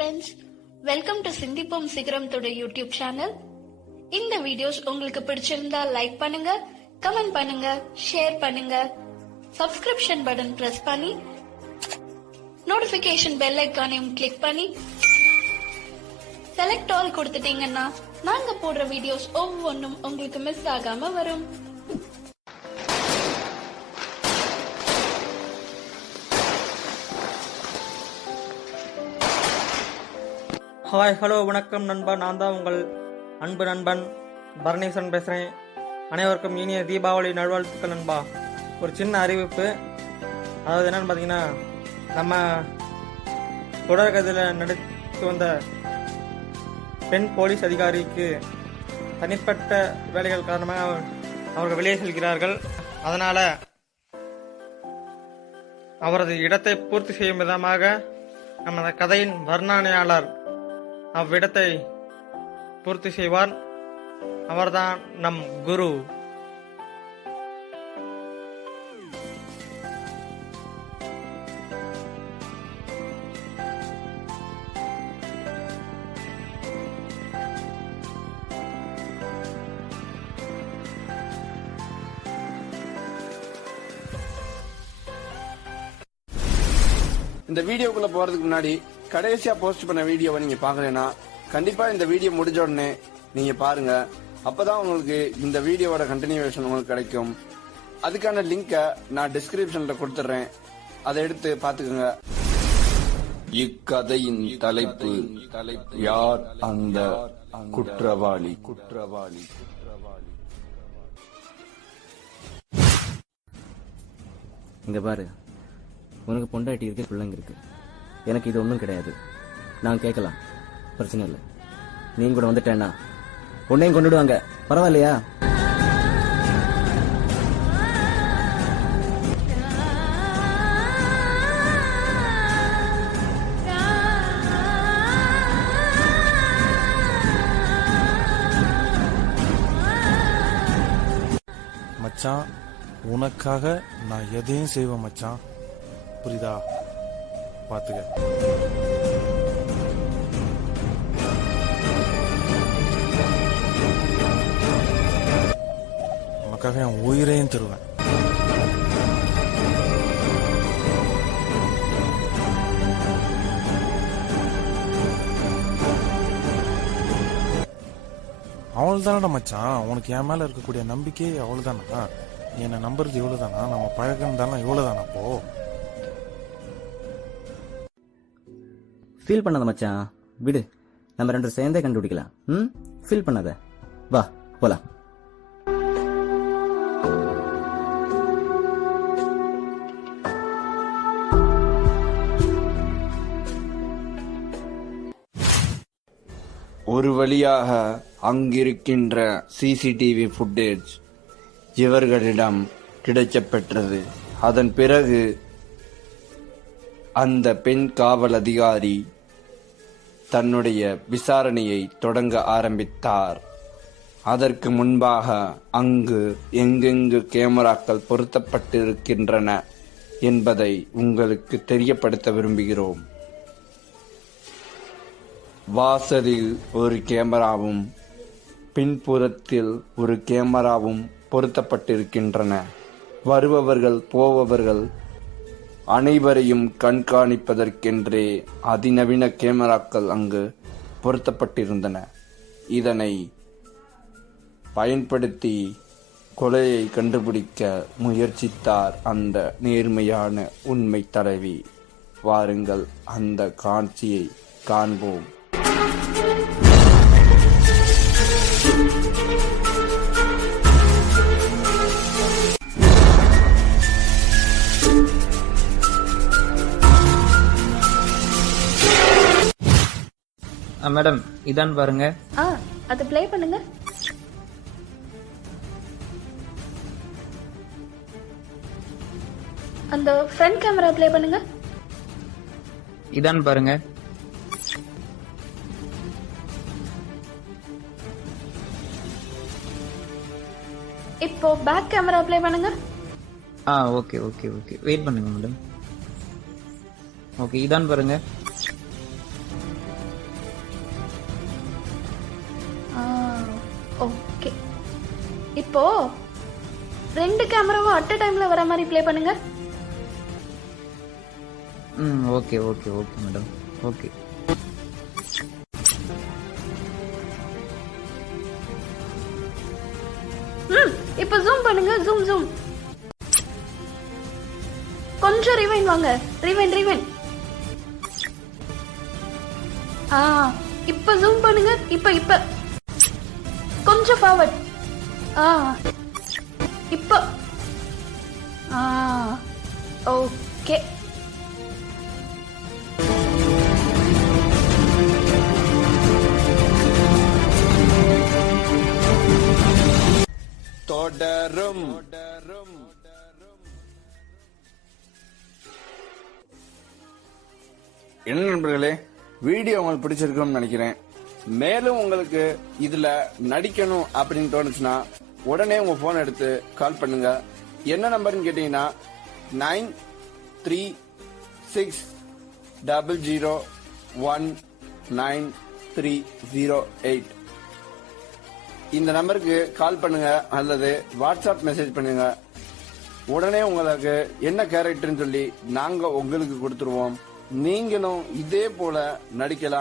friends, welcome to சிந்திப்போம் சிகரம் today YouTube channel. இந்த வீடியோஸ் உங்களுக்கு பிடிச்சிருந்தா லைக் பண்ணுங்க, கமெண்ட் பண்ணுங்க, ஷேர் பண்ணுங்க, சப்ஸ்கிரிப்ஷன் பட்டன் பிரஸ் பண்ணி நோட்டிபிகேஷன் பெல் ஐகானையும் கிளிக் பண்ணி செலக்ட் ஆல் கொடுத்துட்டீங்கன்னா நாங்க போடுற வீடியோஸ் ஒவ்வொன்றும் உங்களுக்கு மிஸ் ஆகாம வரும். ஹாய் ஹலோ வணக்கம் நண்பா, நான் தான் உங்கள் அன்பு நண்பன் பரணீசன் பேசுகிறேன். அனைவருக்கும் இனிய தீபாவளி நல்வாழ்த்துக்கள் நண்பா. ஒரு சின்ன அறிவிப்பு, அதாவது என்னென்னு பார்த்தீங்கன்னா, நம்ம தொடர்கதையில் நடித்து வந்த பெண் போலீஸ் அதிகாரிக்கு தனிப்பட்ட வேலைகள் காரணமாக அவர்கள் வெளியே செல்கிறார்கள். அதனால் அவரது இடத்தை பூர்த்தி செய்யும் விதமாக நமது கதையின் வர்ணனையாளர் அவ்விடத்தை பூர்த்தி செய்வார். அவர்தான் நம் குரு. இந்த வீடியோக்குள்ள போறதுக்கு முன்னாடி கடைசியா போஸ்ட் பண்ண வீடியோவை நீங்க பாக்கலனா கண்டிப்பா இந்த வீடியோ முடிஞ்ச உடனே நீங்க பாருங்க. அப்பதான் உங்களுக்கு இந்த வீடியோவோட கண்டினியூவேஷன் உங்களுக்கு கிடைக்கும். அதுக்கான லிங்கை நான் டிஸ்கிரிப்ஷன்ல கொடுத்துறேன், அதை எடுத்து பாத்துக்கோங்க. இக்கதையின் தலைப்பு யார் அந்த குற்றவாளி. இங்க பாரு, உனக்கு பொண்டாட்டி இருக்கு, பிள்ளைங்க இருக்கு, எனக்கு இது ஒன்றும் கிடையாது. நான் கேட்கலாம், பிரச்சனை இல்லை. நீங்க கூட வந்துட்டேன்னா உன்னையும் கொண்டுடுவாங்க, பரவாயில்லையா? மச்சான், உனக்காக நான் எதையும் செய்வேன் மச்சான், புரியுதா? பாத்துக்க. உனக்காக என் உயிரையும் தருவேன். அவ்வளவுதானடா மச்சான், உனக்கு என் மேல இருக்கக்கூடிய நம்பிக்கை அவ்வளவுதானா? நீ என்ன நம்புறது இவ்வளவுதானா? நம்ம பழக்கம் தானே இவ்வளவுதானா? அப்போ ஃபீல் பண்ணாத மச்சான், விடு, நம்ம ரெண்டு சேர்ந்தே கண்டுபிடிக்கலாம். ஃபீல் பண்ணாத, வா போலாம். ஒரு வழியாக அங்கிருக்கின்ற சிசிடிவி ஃபுட்டேஜ் இவர்களிடம் கிடைக்கப்பெற்றது. அதன் பிறகு அந்த பெண் காவல் அதிகாரி தன்னுடைய விசாரணையை தொடங்க ஆரம்பித்தார். அதற்கு முன்பாக அங்கு எங்கெங்கு கேமராக்கள் பொருத்தப்பட்டிருக்கின்றன என்பதை உங்களுக்கு தெரியப்படுத்த விரும்புகிறோம். வாசலில் ஒரு கேமராவும் பின்புறத்தில் ஒரு கேமராவும் பொருத்தப்பட்டிருக்கின்றன. வருபவர்கள் போபவர்கள் அனைவரையும் கண்காணிப்பதற்கென்றே அதிநவீன கேமராக்கள் அங்கு பொருத்தப்பட்டிருந்தன. இதனை பயன்படுத்தி கொலையை கண்டுபிடிக்க முயற்சித்தார் அந்த நேர்மையான உண்மை தலைவி. வாருங்கள், அந்த காட்சியை காண்போம். மேடம், இதான் பாருங்க. அது ப்ளே பண்ணுங்க. அந்த ஃப்ரண்ட் கேமரா ப்ளே பண்ணுங்க. இதான் பாருங்க. இப்போ பேக் கேமரா ப்ளே பண்ணுங்க. ஓகே ஓகே ஓகே, வெயிட் பண்ணுங்க மேடம். ஓகே, இதான் பாருங்க. ஓகே. இப்போ 2 கேமராவும் அட் அ டைம்ல வர மாதிரி ப்ளே பண்ணுங்க. ம் okay okay okay madam okay. இப்போ ஜூம் பண்ணுங்க. Zoom zoom. கொஞ்சம் ரிவைண்ட் வாங்க. ரிவைண்ட். இப்ப ஜூம் பண்ணுங்க. இப்ப கொஞ்சம் ஃபார்வர்ட். இப்ப ஓகே. தொடரும். என்ன நண்பர்களே, வீடியோ உங்களுக்கு பிடிச்சிருக்கும்னு நினைக்கிறேன். மேலும் உங்களுக்கு இதுல நடிக்கணும் அப்படின்னு தோணுச்சுன்னா உடனே உங்க போன் எடுத்து கால் பண்ணுங்க. என்ன நம்பர்னு கேட்டீங்கன்னா 9360019308. இந்த நம்பருக்கு கால் பண்ணுங்க அல்லது வாட்ஸ்அப் மெசேஜ் பண்ணுங்க. உடனே உங்களுக்கு என்ன கேரக்டர்னு சொல்லி நாங்க உங்களுக்கு கொடுத்துருவோம். நீங்களும் இதே போல நடிக்கலாம்.